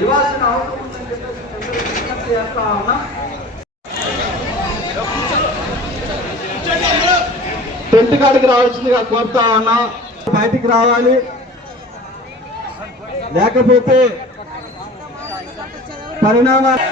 ఇవ్వాల్సిన అవసరం ఉందని చెప్పేసి అందరూ విజ్ఞప్తి చేస్తా ఉన్నాం. టెంట్ కాడికి రావాల్సిందిగా కోరుతా ఉన్నా. బయటికి రావాలి. లేకపోతే పరిణామాలు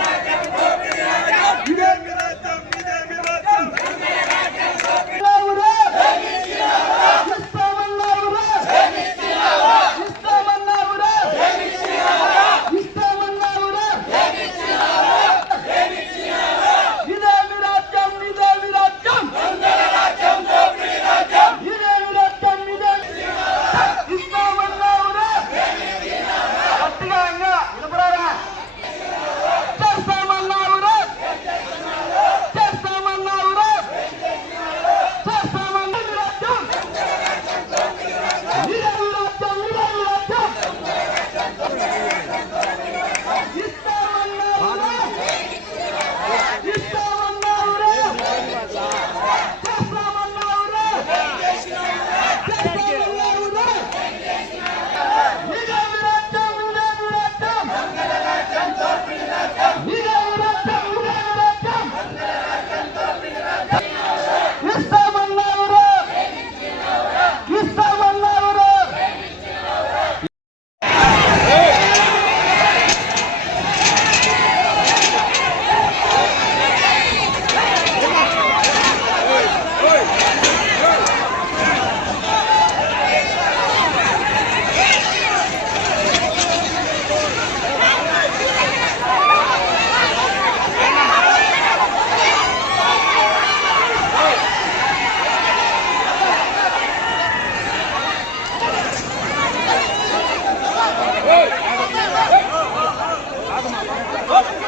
어?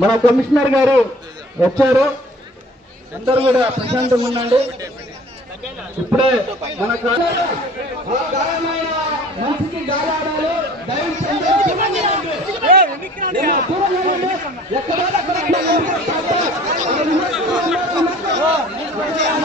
మన కమిషనర్ గారు వచ్చారు. అందరూ కూడా ప్రశాంతంగా ఉండండి. ఇప్పుడే మన దయచేసి దూరంగా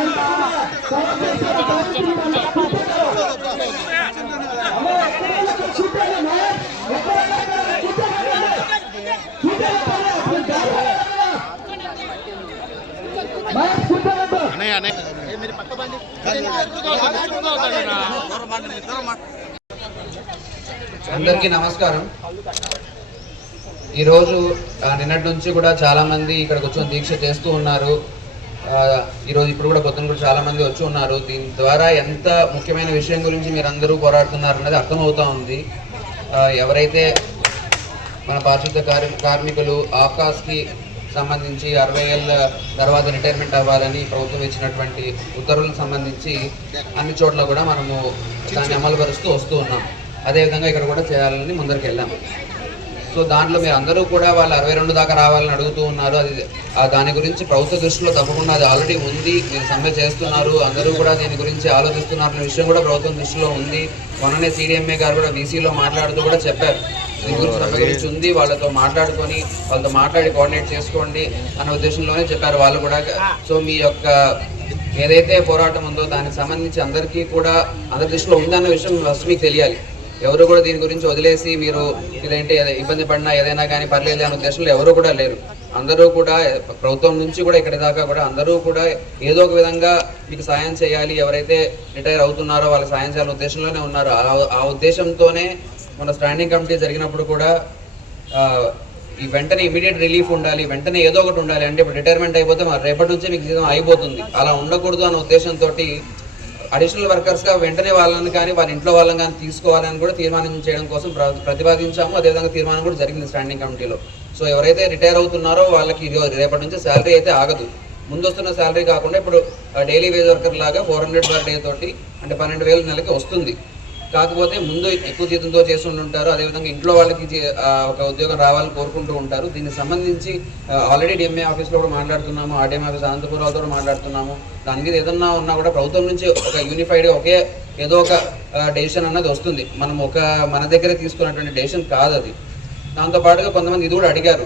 అందరికీ నమస్కారం. ఈరోజు నిన్నటి నుంచి కూడా చాలామంది ఇక్కడికి ఇక్కడ కూర్చొని దీక్ష చేస్తూ ఉన్నారు. ఈరోజు ఇప్పుడు కూడా పొద్దున కూడా చాలామంది వచ్చి ఉన్నారు. దీని ద్వారా ఎంత ముఖ్యమైన విషయం గురించి మీరు అందరూ పోరాడుతున్నారు అనేది అర్థమవుతా ఉంది. ఎవరైతే మన పారిశుద్ధ కార్మి కార్మికులు ఆకాశ్కి సంబంధించి అరవై ఏళ్ళ తర్వాత రిటైర్మెంట్ అవ్వాలని ప్రభుత్వం ఇచ్చినటువంటి ఉత్తర్వులకు సంబంధించి అన్ని చోట్ల కూడా మనము దాన్ని అమలుపరుస్తూ వస్తూ ఉన్నాం. అదేవిధంగా ఇక్కడ కూడా చేయాలని ముందరికి వెళ్ళాం సో దాంట్లో మీరు అందరూ కూడా వాళ్ళు అరవై రెండు దాకా రావాలని అడుగుతూ ఉన్నారు. అది దాని గురించి ప్రభుత్వ దృష్టిలో తప్పకుండా అది ఆల్రెడీ ఉంది. మీరు సమ్మె చేస్తున్నారు. అందరూ కూడా దీని గురించి ఆలోచిస్తున్నారు అనే విషయం కూడా ప్రభుత్వం దృష్టిలో ఉంది. మొన్ననే సిడిఎంఏ గారు కూడా వీసీలో మాట్లాడుతూ కూడా చెప్పారు. దీని గురించి సమ్మె గురించి ఉంది. వాళ్ళతో మాట్లాడుకొని వాళ్ళతో మాట్లాడి కోఆర్డినేట్ చేసుకోండి అనే ఉద్దేశంలోనే చెప్పారు వాళ్ళు కూడా. సో మీ యొక్క ఏదైతే పోరాటం ఉందో దానికి సంబంధించి అందరికీ కూడా అందరి దృష్టిలో ఉందన్న విషయం ఫస్ట్ మీకు తెలియాలి. ఎవరు కూడా దీని గురించి వదిలేసి మీరు ఇదేంటి ఇబ్బంది పడినా ఏదైనా కానీ పర్లేదు అనే ఉద్దేశంలో ఎవరు కూడా లేరు. అందరూ కూడా ప్రభుత్వం నుంచి కూడా ఇక్కడి దాకా కూడా అందరూ కూడా ఏదో ఒక విధంగా మీకు సాయం చేయాలి. ఎవరైతే రిటైర్ అవుతున్నారో వాళ్ళకి సాయం చేయాలనే ఉద్దేశంలోనే ఉన్నారు. ఆ- ఆ ఉద్దేశంతోనే మన స్టాండింగ్ కమిటీ జరిగినప్పుడు కూడా ఈ వెంటనే ఇమీడియట్ రిలీఫ్ ఉండాలి. వెంటనే ఏదో ఒకటి ఉండాలి. అంటే ఇప్పుడు రిటైర్మెంట్ అయిపోతే మరి రేపటి నుంచే మీకు జీతం అయిపోతుంది అలా ఉండకూడదు అనే ఉద్దేశంతో అడిషనల్ వర్కర్స్గా వెంటనే వాళ్ళని కానీ వాళ్ళ ఇంట్లో వాళ్ళని కానీ తీసుకోవాలని కూడా తీర్మానం చేయడం కోసం ప్ర- ప్రతిపాదించాము. అదేవిధంగా తీర్మానం కూడా జరిగింది స్టాండింగ్ కమిటీలో సో ఎవరైతే రిటైర్ అవుతున్నారో వాళ్ళకి ఇది రేపటి నుంచి శాలరీ అయితే ఆగదు. ముందు వస్తున్న శాలరీ కాకుండా ఇప్పుడు డైలీ వేజ్ వర్కర్ లాగా ఫోర్ హండ్రెడ్ పర్ డే తోటి అంటే పన్నెండు వేల నెలకి వస్తుంది. కాకపోతే ముందు ఎక్కువ జీతంతో చేసి ఉంటారు. అదేవిధంగా ఇంట్లో వాళ్ళకి ఒక ఉద్యోగం రావాలని కోరుకుంటూ ఉంటారు. దీనికి సంబంధించి ఆల్రెడీ డిఎంఏ ఆఫీస్లో కూడా మాట్లాడుతున్నాము ఆర్డీఎం ఆఫీస్ అనంతపురంతో కూడా మాట్లాడుతున్నాము. దాని మీద ఏదన్నా ఉన్నా కూడా ప్రభుత్వం నుంచి ఒక యూనిఫైడ్ ఒకే ఏదో ఒక డెసిషన్ అన్నది వస్తుంది. మనం ఒక మన దగ్గర తీసుకున్నటువంటి డెసిషన్ కాదు అది. దాంతోపాటుగా కొంతమంది ఇది కూడా అడిగారు.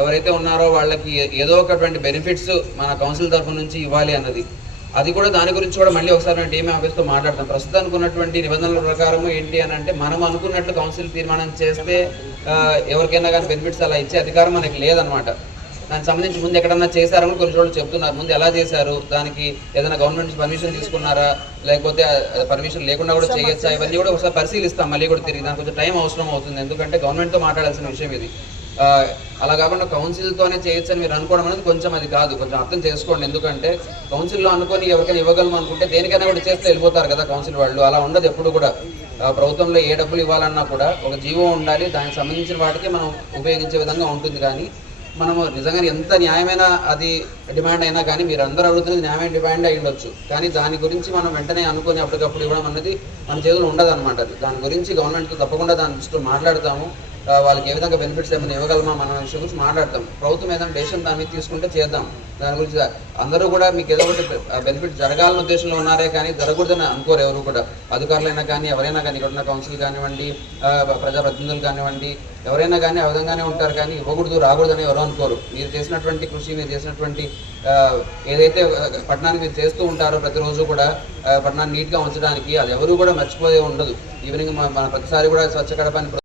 ఎవరైతే ఉన్నారో వాళ్ళకి ఏదో ఒకటువంటి బెనిఫిట్స్ మన కౌన్సిల్ తరఫు నుంచి ఇవ్వాలి అన్నది. అది కూడా దాని గురించి కూడా మళ్ళీ ఒకసారి నేను టీమ్ ఆఫీస్తో మాట్లాడతాం ప్రస్తుతానికి ఉన్నటువంటి నిబంధనల ప్రకారం ఏంటి అని అంటే మనం అనుకున్నట్లు కౌన్సిల్ తీర్మానం చేస్తే ఎవరికైనా కానీ బెనిఫిట్స్ అలా ఇచ్చే అధికారం మనకి లేదనమాట దానికి సంబంధించి ముందు ఎక్కడన్నా చేశారని కొన్ని చోట్ల చెప్తున్నారు. ముందు ఎలా చేశారు? దానికి ఏదైనా గవర్నమెంట్ నుంచి పర్మిషన్ తీసుకున్నారా? లేకపోతే పర్మిషన్ లేకుండా కూడా చేయొచ్చా? ఇవన్నీ కూడా ఒకసారి పరిశీలిస్తాం. మళ్ళీ కూడా తిరిగి. దానికి కొంచెం టైం అవసరం అవుతుంది. ఎందుకంటే గవర్నమెంట్తో మాట్లాడాల్సిన విషయం ఇది. అలా కాకుండా కౌన్సిల్తోనే చేయొచ్చు అని మీరు అనుకోవడం అనేది కొంచెం అది కాదు. కొంచెం అర్థం చేసుకోండి. ఎందుకంటే కౌన్సిల్లో అనుకొని ఎవరికైనా ఇవ్వగలము అనుకుంటే దేనికైనా కూడా చేస్తే వెళ్ళిపోతారు కదా కౌన్సిల్ వాళ్ళు. అలా ఉండదు ఎప్పుడు కూడా. ప్రభుత్వంలో ఏ డబ్బులు ఇవ్వాలన్నా కూడా ఒక జీవో ఉండాలి. దానికి సంబంధించిన వాటికి మనం ఉపయోగించే విధంగా ఉంటుంది కానీ మనము నిజంగా ఎంత న్యాయమైన అది డిమాండ్ అయినా కానీ మీరు అందరూ అడుగుతున్నది న్యాయమైన డిమాండ్ అయి ఉండొచ్చు. కానీ దాని గురించి మనం వెంటనే అనుకుని అప్పటికప్పుడు ఇవ్వడం అనేది మన చేతులు ఉండదు అనమాట దాని గురించి గవర్నమెంట్తో తప్పకుండా దాని దృష్టిలో మాట్లాడతాము. వాళ్ళకి ఏ విధంగా బెనిఫిట్స్ ఏమైనా ఇవ్వగలమా? మన విషయం గురించి మాట్లాడతాం. ప్రభుత్వం ఏదైనా డెసిషన్ దాని మీద తీసుకుంటే చేద్దాం. దాని గురించి అందరూ కూడా మీకు ఏదో ఒకటి బెనిఫిట్ జరగాలన్న ఉద్దేశంలో ఉన్నారే కానీ జరగకూడదని అనుకోరు ఎవరు కూడా. అధికారులైనా కానీ ఎవరైనా కానీ ఇక్కడ ఉన్న కౌన్సిల్ కానివ్వండి ప్రజాప్రతినిధులు కానివ్వండి ఎవరైనా కానీ ఆ విధంగానే ఉంటారు కానీ ఇవ్వకూడదు రాకూడదని ఎవరు అనుకోరు. మీరు చేసినటువంటి కృషి మీరు చేసినటువంటి ఏదైతే పట్టణాన్ని పట్టణానికి మీరు చేస్తూ ఉంటారో ప్రతిరోజు కూడా పట్టణాన్ని నీట్గా ఉంచడానికి అది ఎవరు కూడా మర్చిపోయే ఉండదు. ఈవినింగ్ మన ప్రతిసారి కూడా స్వచ్ఛ కడపని